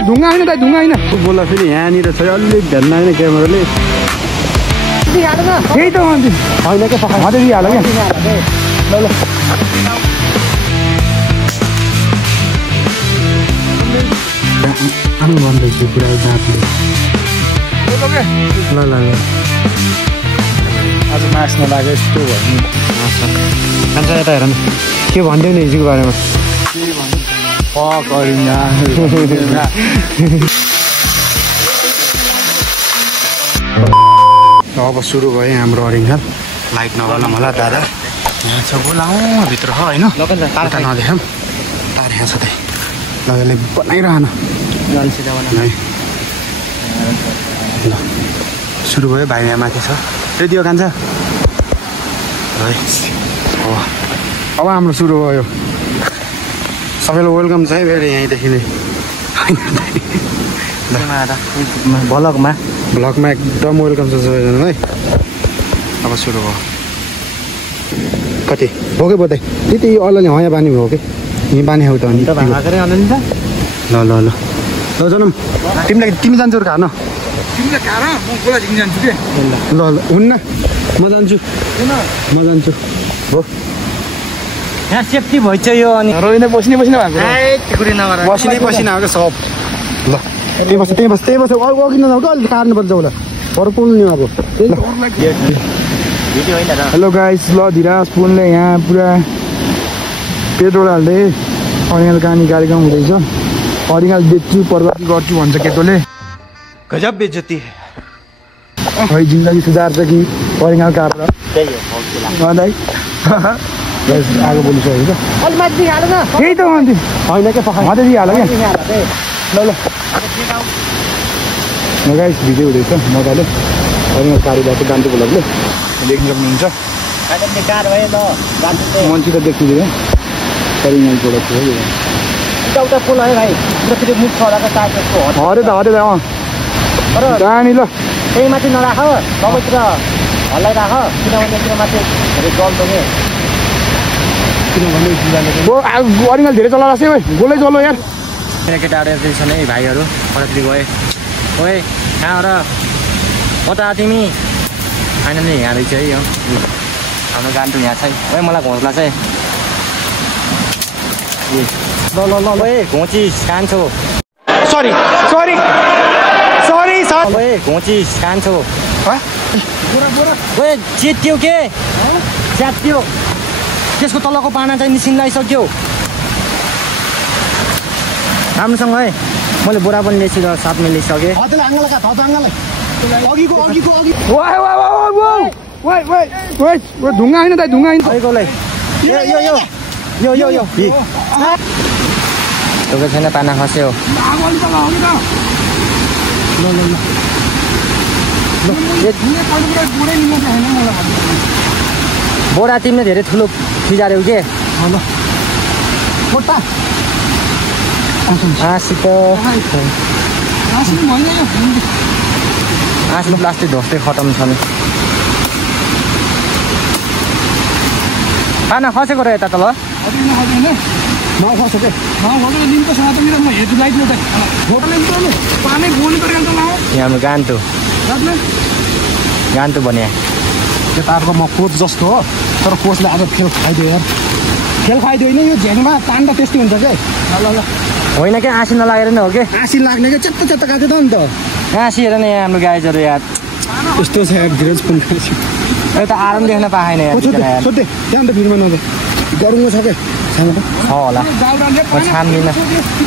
ढुङ्गा होइन दाइ ढुङ्गा होइन बोला फेरि यहाँनिर छ अलिक ध्यान होइन क्यामेराले त्यही त होइन क्या मात्रै दिइहाल क्या ल ल आउनु भन्दैछु पुरा जाँतले ल ल ल आज मास्क नलागे यस्तो भन्नु खान्छ यता हेर न के भनिदियो नि हिजोको बारेमा अब सुरु भयो हाम्रो अरिङ्गाल लाइट नगर्नु होला दादा यहाँ छ बोलाउँ भित्र छ होइन नदेखाऊँ तार यहाँ छ त्यही लगेले बनाइरहन ल सुरु भयो भाइ यहाँ माथि छ रेडियो कान्छ है अब हाम्रो सुरु भयो सबैलाई वेलकम छ है फेरि यहीँदेखि नै ब्लगमा एकदम वेलकम छ सबैजनालाई अब सुरु भयो कति भोकै बोतै त्यति अलि हयाँ बानी भयो कि यहीँ बानी हो त अनि ल ल ल ल जनम तिमी जान्छौ खान ल ल हुन्न म जान्छु हो यहाँ सेफ्टी भइछ यो अनि रोइन बस्ने आएको सब ल त्यही बस अघि नजाऊ क्या अलिक काट्नुपर्छ होला अरू पुल्ने अब हेलो गाइस ल धिराज पुलले यहाँ पुरा पेट्रोल हाल्दै अरिङ्गाल कहानी कार्यक्रम हुँदैछ अरिङ्गाल बेच्छु पर्वती गर्छु भन्छ केटोले गजब बेइज्जती खै जिन्दगी सुधार्छ कि अरिङ्गाल काटेर आगो बोलिसकेको त्यही त होइन क्या मात्रै दिइहाल क्या ल ल गाइस भिडियो हुँदैछ मजाले अरिङ्गाल काटेर गान्टु ब्लगले देख्न सक्नुहुन्छ मान्छे त देखिँदैन अरिङ्गाल प्रोडक्ट हो उता पुल है भाइ फेरि मुख छराको चार्जको हरे त जानी ल त्यही माथि नराख सबैतिर हल्लाइराख किनभने माथि धेरै जल्दो अरिङ्गाल धेरै चला रहेछ है गोलै चलो यार मेरो केटाहरू यति छन् है भाइहरू कतातिर गए ओए कहाँ र कता तिमी होइन नि यहाँ रहेछ है यो हाम्रो गान्टु यहाँ छ है ओए मलाई घोँच्ला चाहिँ ल ल ल ए घोचिस कान्छो सरी ओए घोचिस कान्छो ओए चेत्यो के च्यात्यो त्यसको तलको पाना चाहिँ निसिन्लाइसक्यो राम्रोसँग है मैले बोरा पनि ल्याइछु र साथमा ल्याइसकेँ ढुङ्गा होइन दाइ ढुङ्गा होइन यो छैन पाना खस्यो बोरा तिमीले धेरै ठुलो फिजार्यौ के आँसु प्लास्टिक धोस्दै खतम छ नि पाना खसेको र यता तल हाम्रो गान्तु भने केटाहरूको म कोच जस्तो हो तर कोचले आज खेल खाइदियो यार खेल खाइदियो होइन यो झ्याङमा तान्दा त्यस्तै हुन्छ क्या ल ल होइन क्या आँसी नलागेर नै हो कि आँसी लाग्ने क्या च्यात्त काट्यो त नि त आँसी हेर न यहाँ हाम्रो गाइजहरू यार यस्तो छ यार धिरज पुल त आराम देख्न पाएन सोध्दै त्यहाँ त भिडमा नदे गरुङ्गो छ क्या छ होला म छान्दिनँ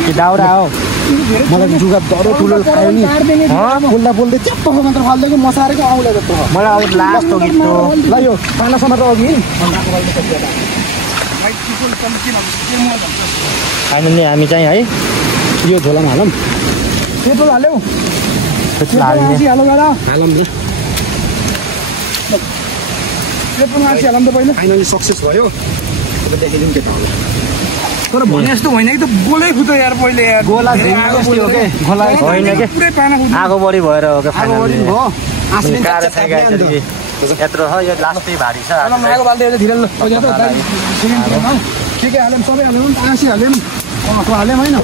कि दाउरा हो मलाई जुगा डरो ठुलो खायो नि बोल्दै च्याप्प मात्र फाल्दै मसारेको आउँला जस्तो मलाई अब लास्ट गीत हो ल यो पानासम्म त अघि होइन नि हामी चाहिँ है यो झोलामा हालौँ पेट्रोल हाल्यौ पेट्रोल आँसी हालौँ त पहिला फाइनली सक्सेस भयो देखिदिउँ के त होला तर भने जस्तो होइन कि त गोलै फुट्यो यार पहिले यार गोला होइन कि आगो बढी भएर हो क्या यत्रो छ यो लास्टै भारी छ के हाल्यौँ सबै हाल्यौँ आँसी हाल्यौँ हाल्यो होइन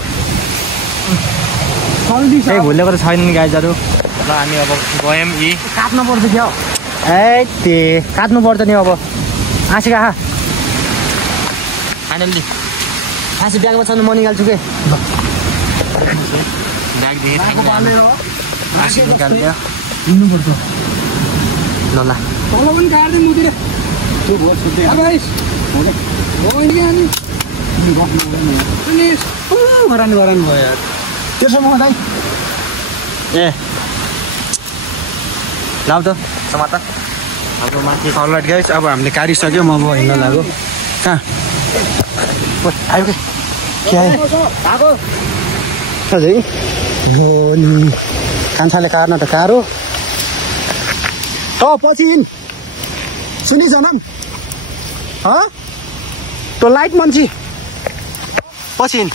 केही भुलेको त छैन नि गाइजहरू। ल हामी अब गयौँ यी काट्नु पर्छ क्या काट्नु पर्छ नि अब आँसी खा फाइनल्ली आँसी ब्यागमा छ म निकाल्छु के ब्यागदेखि आँसी निकाल्यो हिँड्नुपर्छ ल ल तल पनि काट्दै मुतिर त्यो भयो छुट्टै गरानी भयो यार त्यसो म दाइ ए लाउ त समाता हाम्रो माथि अलराइट गाइस अब हामीले काटिसक्यो म अब हिँड्न लाग्यो कहाँ आयो के आयो अझै कान्छाले काट्न त कारो पछि हिँड सुनि जनम त्यो लाइट मान्छे पछि हिँड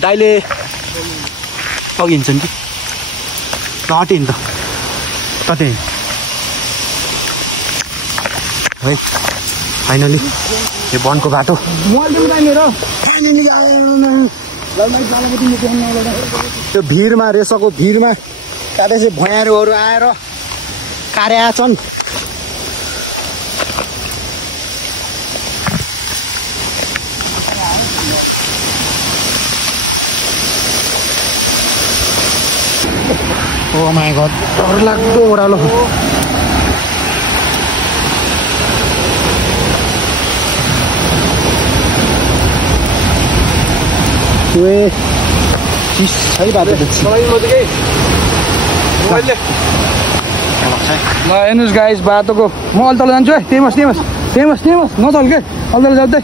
दाइले अघि हिँड्छन् कि ल अटी हिँड त कति है फाइनली यो वनको बाटो त्यो भिडमा रेसको भिडमा काटेपछि भयाँहरू आएर कार्या छन् ओ माय गॉड डरलाग्दो ओह्रालो सही बात ल हेर्नुहोस् गाइस बाटोको म अलि तल जान्छु है त्यही बस नचल के अलि जाँदै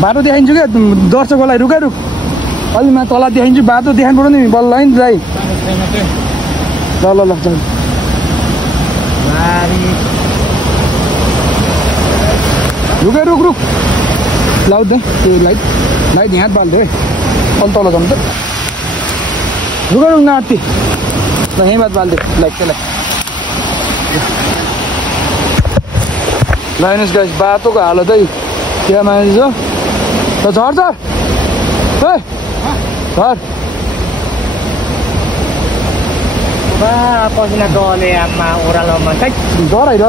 बाटो देखाइन्छु क्या दर्शकलाई रुक अलि म तल देखाइन्छु बाटो देखाउनु पर्यो नि बल्ल है दाइ ल चल रुक लाउ त त्यो लाइट यहाँ बाल्दो है अलि तल जाउँ त रुक नाति ल यहीँ बात बाल्दे लाइट त्यसलाई ल हेर्नुहोस् गाइस बाटोको हालत है त्यहाँ मानिस हो त झर पसिना डले आमा ओह्रालोमा डर है ल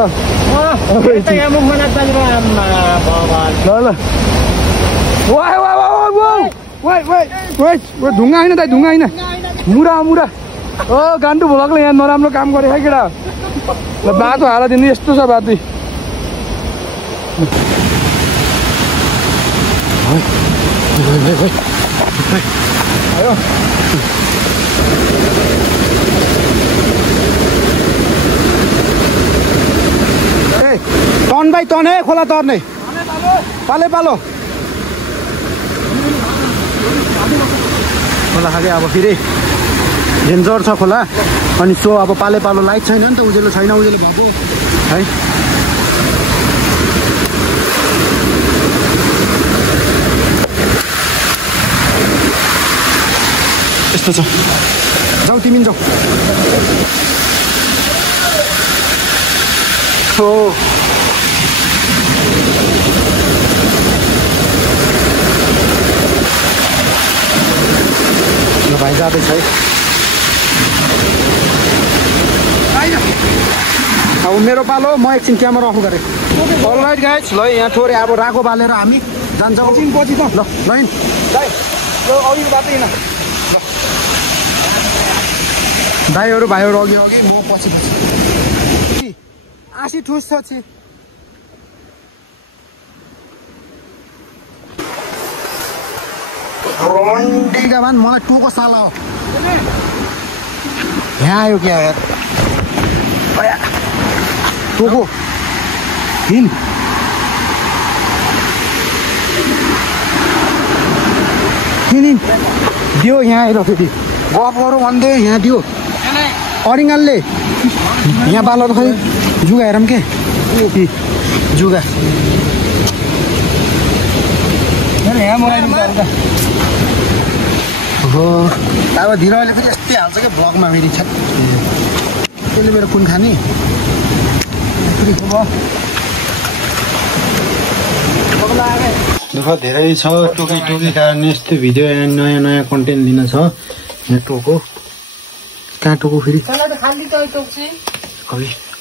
ढुङ्गा होइन दाइ ढुङ्गा होइन मुरा गान्डु भोलकले यहाँ नराम्रो काम गरे है केटा ल बाटो हालत दिनु यस्तो छ बाटो आयो टर्न बाई टर्न है खोला तर्ने पालो खोला खालि अब फेरि डेन्जर छ खोला अनि सो अब पालो लाइट छैन नि त उजेलो छैन उजेलो भएको है यस्तो छ जाऊ तिमी जाऊ हो भाइ जाँदैछ है अब मेरो पालो म एकछिन क्यामेरा अफ गरेँ अलराइट गाइस ल यहाँ थोरै अब राको बालेर हामी जान्छौँ पछि त ल अघि बाटो हिँड दाइहरू भाइहरू अघि म पछि आसी ठुस छ रन्डीका भान मलाई टोको साला हो यहाँ आयो क्या यार टोको हिँड दियो यहाँ आएर फेरि गफ गरौँ भन्दै यहाँ दियो अरिङ्गालले यहाँ बाल त खै जुगा हेरौँ के जुगा हो अब धिराले फेरि यस्तै हाल्छ क्या भ्लगमा फेरि छ त्यसले मेरो कुन खाने दुःख धेरै छ टोकी कारण यस्तो भिडियो नयाँ कन्टेन्ट लिन छ यहाँ टोको कहाँ टोको फेरि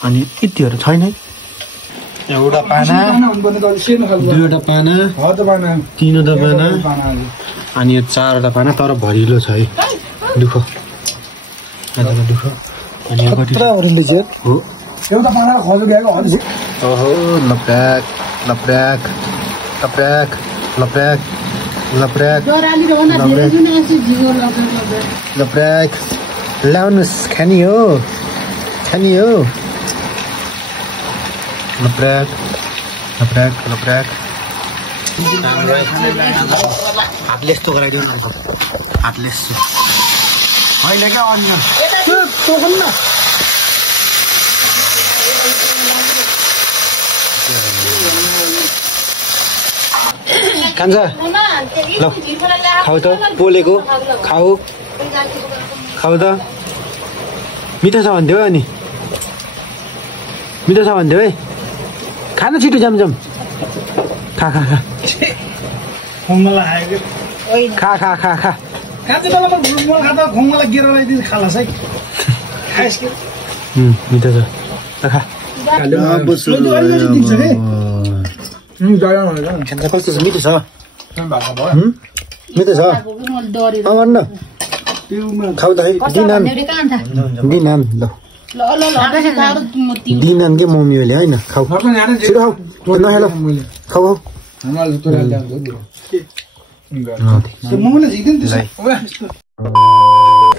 अनि यतिहरू छैन है एउटा पाना दुईवटा पाना तीनवटा पाना अनि यो चारवटा पाना तर भरिलो छ है दुःख दुःख अनि हो एउटा पाना खजो गएको ओहो लप्याक लप्याक लप्याक लप्याक लप्याक लप्याक ल्याउनुहोस् खानी हो लप्याक लप्याक लप्याक हातले यस्तो गराइदिउँ न हातले यस्तो होइन क्या अन्य कान्छा ल खाऊ त पोलेको खाऊ त मिठो छ भन्थ्यो अनि मिठो छ भन्थ्यो है खानु छिटो जमजम खा खा खा खा खा खा खा मिठो छ खा कस्तो छ मिठो छ मिठो छ भन्न खाऊ त दिनान ल दिनान के मम्मीहरूले होइन खाऊ छिटो खाऊ नखेल खाऊ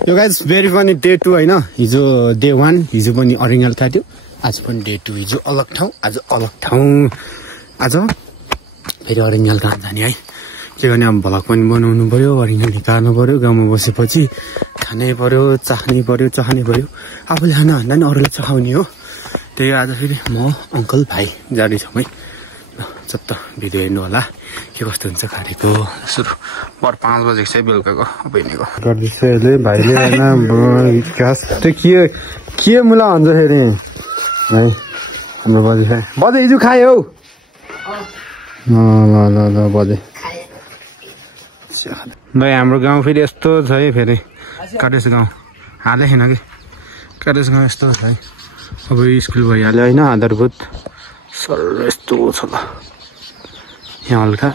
यो गाइज भेरी फनी डे 2 होइन हिजो डे 1 हिजो पनि अरिङ्गल काट्यो आज पनि डे 2 हिजो अलग ठाउँ आज अलग ठाउँ आज फेरि अरिङ्गल काट्न जाने है के गर्ने अब भ्लग पनि बनाउनु पर्यो अरिङ्गल निकाल्नु पर्यो गाउँमा बसेपछि खानै पर्यो चाख्नै पर्यो चखानै पर्यो आफूले खान भन्दा नि अरूलाई चखाउने हो त्यही आज फेरि म अङ्कल भाइ जाँदैछौँ है ल चत्त भिडियो हेर्नु होला के कस्तो हुन्छ खानेको सुरु भर 5 बजेको चाहिँ बेलुकाको बहिनीको गर्दैछ अहिले भाइले होइन घाँस त्यो के मुला भन्छ फेरि है हाम्रो बजे हिजो खायो हौ ल ल ल बजे भाइ हाम्रो गाउँ फेरि यस्तो छ है फेरि काटेस गाउँ हालै छैन कि काटेस गाउँ यस्तो छ है अब स्कुल भइहाल्यो होइन आधारभूत सर यस्तो छ ल यहाँ हल्का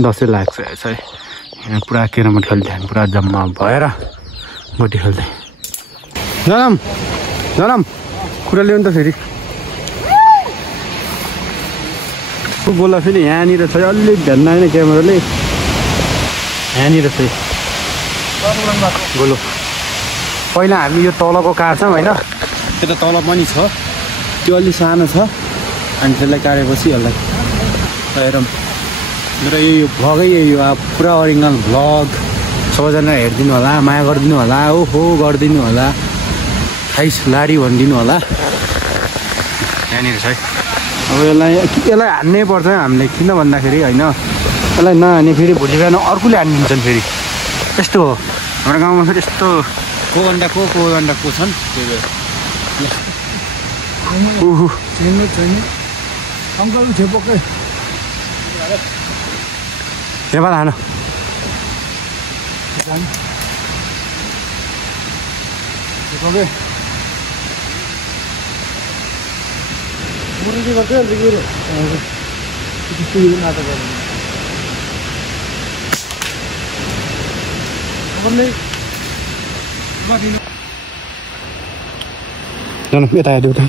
दसैँ लाग्छ है यहाँ पुरा क्यारमबोर्ड खेल्दै पुरा जम्मा भएर गोटी खेल्दै जनम कुरा ल्याउनु त फेरि बोला फेरि यहाँनिर छ अलिक ध्यान आएन क्यामेराले यहाँनिर छ गोलो पहिला हामी यो तलको काट्छौँ होइन त्यो त तल पनि छ त्यो अलिक सानो छ अनि त्यसलाई काटेपछि यसलाई हेरौँ मेरो यो भ्लगै यही हो अब पुरा अरिङ्गल भ्लग सबैजना हेरिदिनु होला माया गरिदिनु होला ओहो गरिदिनु होला खाइस लाडी भनिदिनु होला यहाँनिर छ है अब यसलाई हान्नै पर्छ हामीले किन भन्दाखेरि होइन यसलाई नहाने फेरि भोलि बिहान अर्कोले हानिदिन्छन् फेरि यस्तो हो हाम्रो गाउँमा फेरि यस्तो को छन् अङ्कल थियो पक्कै नेपाल हान यता हेर्नु त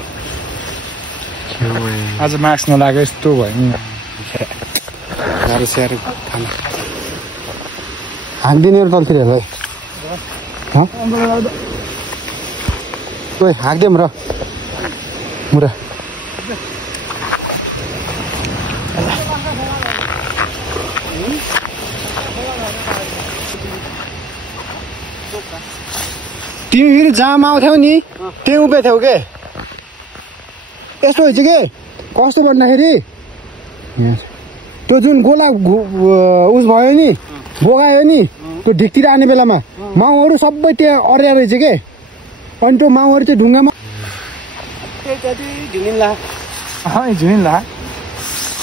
आज मास्क नलागे यस्तो भयो नि गाह्रो स्याहारो खाना हाँक्दिने तलतिर हेर ओइ हाँक्दिउँ र मुरा तिमी फेरि जाम आउँथ्यौ नि त्यही उभिएको थियौ के यस्तो हुन्छ के कस्तो भन्दाखेरि त्यो जुन गोला उस भयो नि बोगायो नि त्यो ढिकतिर आने बेलामा माउहरू सबै त्यहाँ अड्या रहेछ के अनि त्यो माउहरू चाहिँ ढुङ्गामा झुमिन्ला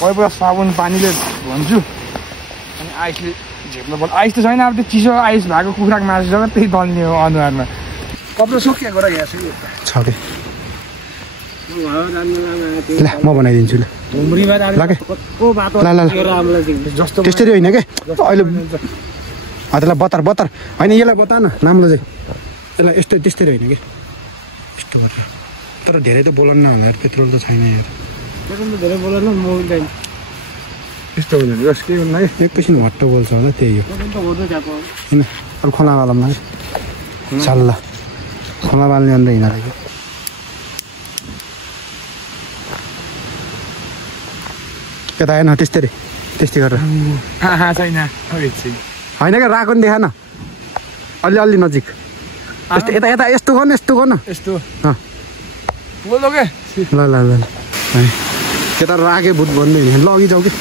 कोही बेला साबुन पानीले भन्छु आइसले झेप्न पर्छ आइस त छैन अब त्यो चिसो आइस भएको कुखुराको मासु जग्गा त्यही बल्ने हो अनुहारमा कपडा सुकिएको र ग्यास छ कि ल म बनाइदिन्छु ल जस्तो त्यस्तरी होइन क्या अहिले त्यसलाई बतर होइन यसलाई बता न नाम्लो चाहिँ यसलाई यस्तो त्यस्तरी होइन क्या यस्तो गरेर तर धेरै त बोलाउनु न होला पेट्रोल त छैन यार धेरै बोला न म यस्तो हुँदैन जस के गर्नु है एकैछिन हट्ट बोल्छ होला त्यही हो होइन अब खोला बालौँ न चल्ला खोला बाल्ने अन्त हिँडेर कि यता आएन त्यस्तै गरेर छैन होइन क्या राको नि देखा न अलि नजिक यता यस्तो गर्नु यस्तो बोल्दो के ल यता रागे भूत भन्दै ल अघि जाऊ कि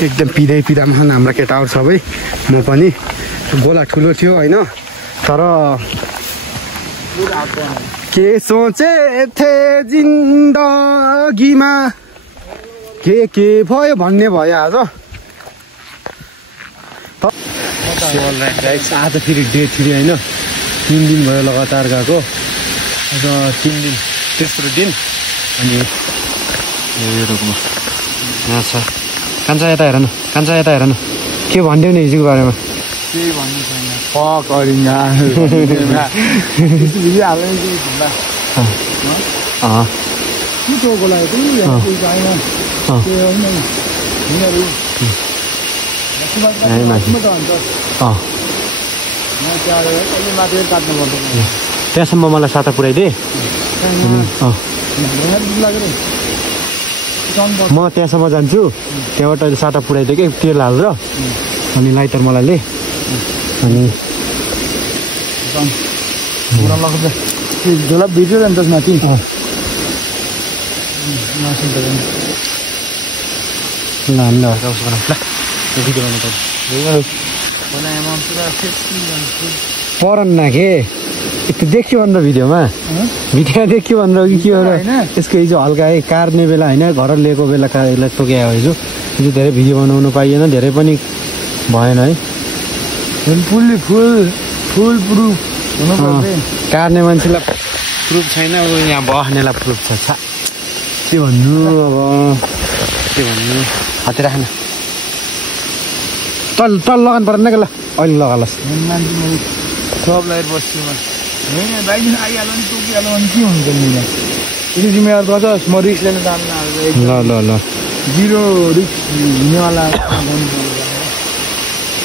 एकदम पिँदामा छन् हाम्रा केटाहरू सबै म पनि गोला ठुलो थियो होइन तर के सोचे थिए जिन्दगीमा के भयो भन्ने भयो आज आज फेरि डे 3 होइन 3 दिन भयो लगातार गएको आज 3 दिन तेस्रो दिन अनि यो रुखमा यहाँ छ कान्छा यता हेर न के भनिदियो नि हिजोको बारेमा केही भन्नु छैन फक अरिङ्गा कुचोको लागि त्यहाँसम्म मलाई साता पुऱ्याइदिए म त्यहाँसम्म जान्छु त्यहाँबाट अहिले साता पुऱ्याइदियो कि तेल हालेर अनि लाइटर मलाई ले अनि झोला भिडियो जान्छ माथि परन्न के यस्तो देखियो अन्त भिडियोमा देखियो भनेर कि के हो त्यसको हिजो हल्का है कार्ने बेला होइन घर लिएको बेला यसलाई तोक्या हो हिजो धेरै भिडियो बनाउनु पाइएन धेरै पनि भएन है फुल प्रुफ कार्ने मान्छेलाई प्रुफ छैन अब यहाँ बस्नेलाई प्रुफ छ के भन्नु अब के भन्नु हाते राख्नु तल लगाउनु पर्दैन क्या ल अहिले लगालास् सब लाइट बस्छु होइन बाइकदेखि आइहाल्यो नि टोकिहाल्यो भने के हुन्छ नि यति जिम्मेवार गर्छस् म रिक्स लिन जान्नु ल जिरो रिक्स हिँड्नेवाला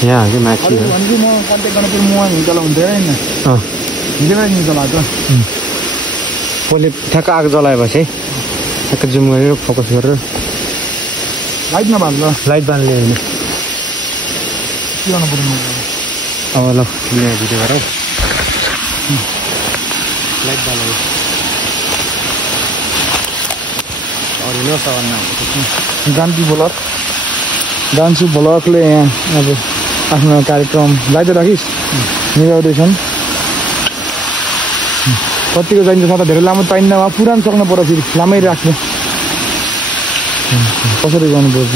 यहाँ कि माथि भन्छु म कन्ट्याक्ट गर्न पनि म हिँड्ला हुन्थ्यो होइन हिँडेर हिँड्ला त कसले ठ्याक्क आगो जलाएपछि ठ्याक्क जुम गरेर फोकस गरेर लाइट नबाल्नु ल लाइट बाल्ने होइन के गर्नु पर्ने अब ल यहाँ भिडियो गरौँ लाइट बाल्नु अरू न डान्सु ब्लकले यहाँ अब आफ्नो कार्यक्रम लाइट राखिस् मिलाउँदैछन् कतिको चाहिन्छ म त धेरै लामो पाइन्न पुरानो सक्नु पर्यो फेरि लामै राख्ने कसरी गर्नुपर्छ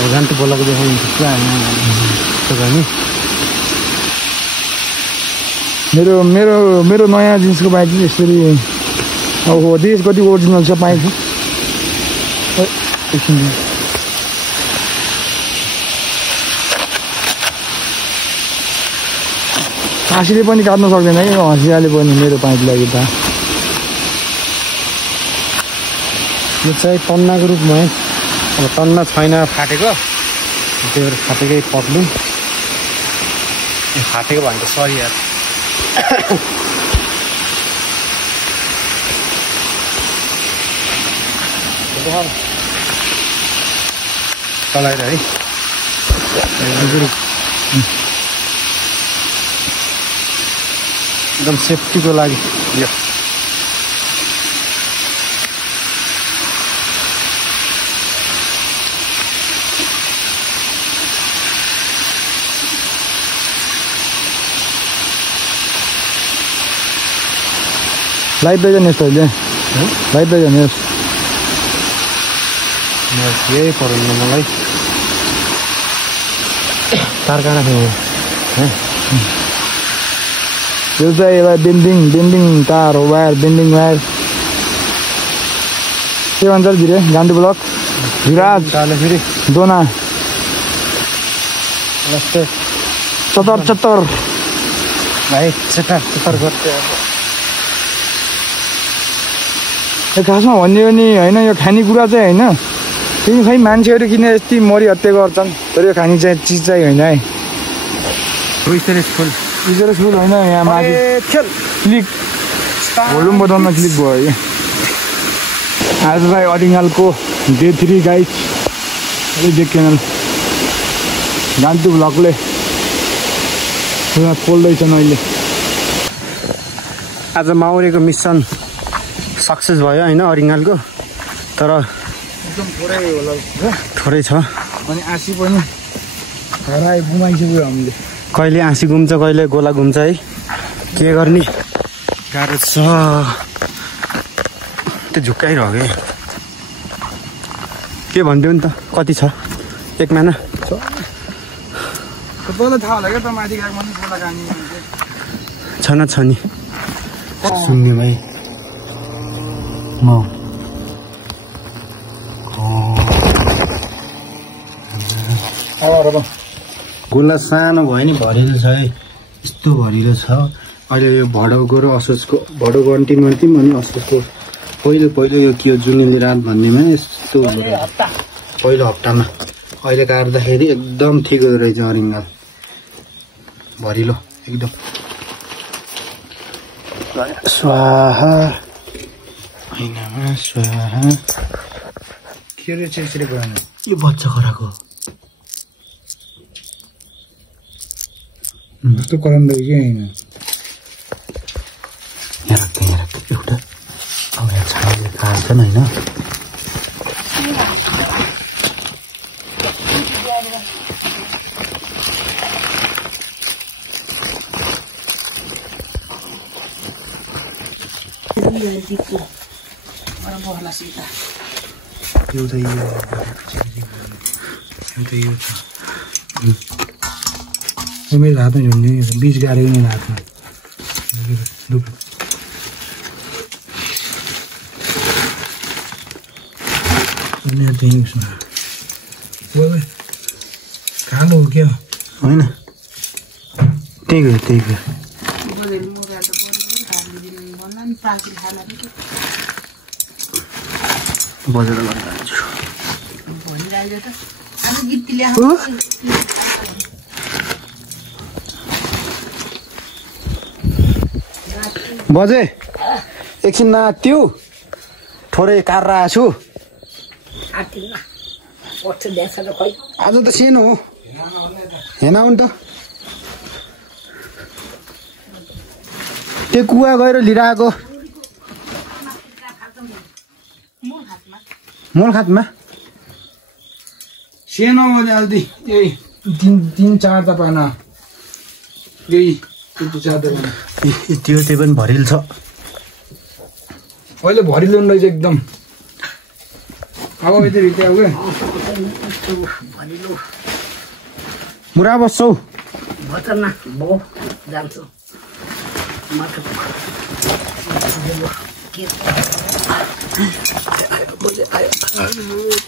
अब गान्ती बोलाएको देखाइन्छ पुरा नि मेरो नयाँ जिन्सको बाइक चाहिँ यसरी अब देश कति ओरिजिनल छ पाइन्छ एकछिन हाँसीले पनि काट्नु सक्दैन कि हँसियाले पनि मेरो पाइप लागि त यो चाहिँ तन्नाको रूपमा है अब तन्ना छैन फाटेको त्यो फाटेकै पक्लुम फाटेको भनेको सरी यार चलाएर है एकदम सेफ्टीको लागि यो लाइभ जानेस् अहिले लाइभ जानेस् यही परेन मलाई तार कहाँ राख्नु यो चाहिँ एउटा बेन्डिङ तार हो वायर बेन्डिङ वायर के भन्छ भिरे गान्धी ब्लक विराज फेरि दोना 74 भाइ चतर गर्थे खासमा भन्यो भने होइन यो खानेकुरा चाहिँ होइन किन खै मान्छेहरू किन यति मरिहत्या गर्छन् तर यो खाने चाहिँ चिज चाहिँ होइन है स्टोरेज फुल होइन यहाँ माथि क्लिक भोल्युम बटनमा क्लिक भयो यो आजलाई अरिङ्गालको डे 3 गाइड च्यानल गान्तु भ्लगले खोल्दैछन् अहिले आज माउरेको मिसन सक्सेस भयो होइन अरिङ्गालको तर एकदम थोरै होला थोरै छ अनि आँसी पनि हराइ गुमाइसक्यो हामीले कहिले आँसी घुम्छ कहिले गोला घुम्छ है के गर्ने गाह्रो छ त्यो झुक्काइरह्यो के भनिदियो नि त कति छ एक महिना तँलाई थाहा होला क्या त माथि गएको पनि गोला खाने छ नि सुन्ने भाइ म गोला सानो भयो नि भरिलो छ है यस्तो भरिलो छ अहिले यो भडौको र असोजको भडौको अन्तिम अनि असोजको पहिलो यो के हो जुनेली रात भन्नेमा यस्तो पहिलो हप्तामा अहिले काट्दाखेरि एकदम ठिक हुँदो रहेछ अरिङ्गाल भरिलो एकदम स्वाहा स्वाहा के रे चिरचिरे गएन यो बच्चा खराको कस्तो कराउँदै कि होइन यहाँ राख्दै एउटा अब यहाँ छाले काट्छन् होइन एउटा यो छ मेरो हातमा झुन्ने बिच गाडेको मेरो हातमा कालो हो क्या होइन त्यही गयो बजार बजे एकछिन नाच्यो थोरै कार्रा छु आज त सानो हो हेर्न आउनु त त्यो कुवा गएर लिएर आएको मोलखातमा सानो अल्दी यही 3-4 त पाना यही 3-4 त पाना त्यो पनि भरिल छ अहिले भरिलो रहेछ एकदम अब यति भित्र आऊ मुरा बस्छौ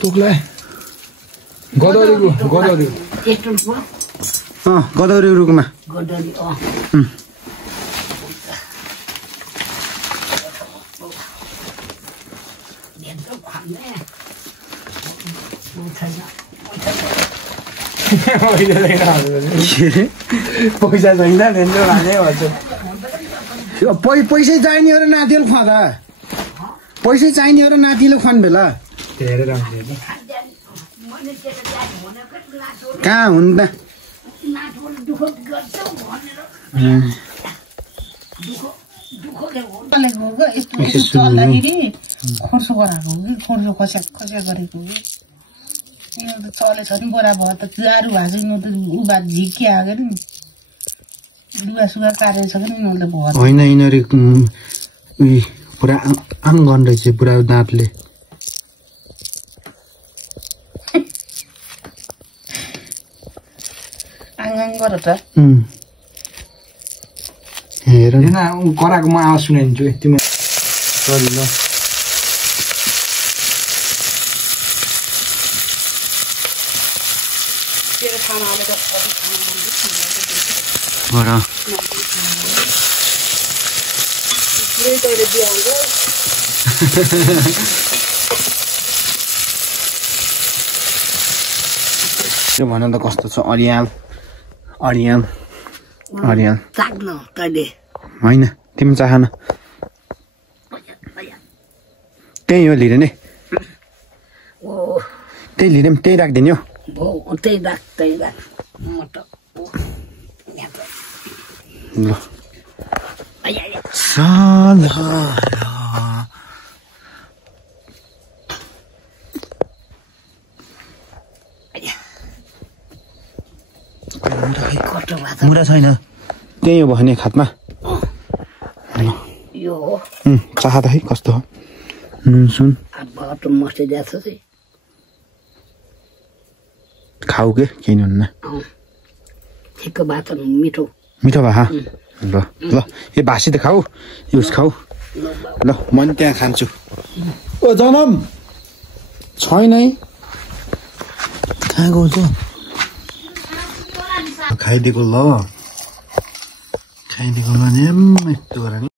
तुकलाई गदौरी गदौरी रुखमा पैसा छैन पैसै चाहिने हो र नातिलो खुवादा पैसै चाहिने हो र नातिलो खुवान बेला कहाँ हुन् त खर्चो गराएको हो कि खर्चो खस्या गरेको हो कि चलेछ नि बोरा भयो त जारू भएको छ त ऊ भात झिकिया के नि लुगा सुगा काटेछ पनि उनीहरूले भयो होइन यिनीहरू पुरा आम गर्न रहेछ पुरा दाँतले आङ गर त हेर न कराको म आवाज सुनाइदिन्छु है तिमी सरी ल तेरो खानाले त यो भन त कस्तो छ अरियाल अरियाल अरियाल चाख्न तैले होइन तिमी चाख न त्यही हो लिरे नै त्यही लिरे पनि त्यही राखिदिने हो त्यही राख म त ल साला मुरा छैन त्यही हो भने खातमा यो हो चाह त है कस्तो हो नुन सुन बाटो मस्ती जाछ चाहिँ खाऊ के केही हुन्न ठिक्क भात मिठो मिठो भा ल ल ए भासी त खाऊ युज खाऊ ल म नि त्यहाँ खान्छु ओ जनम छैन है कहाँ गउँछ खाइदिएको ल नि यस्तो गरेर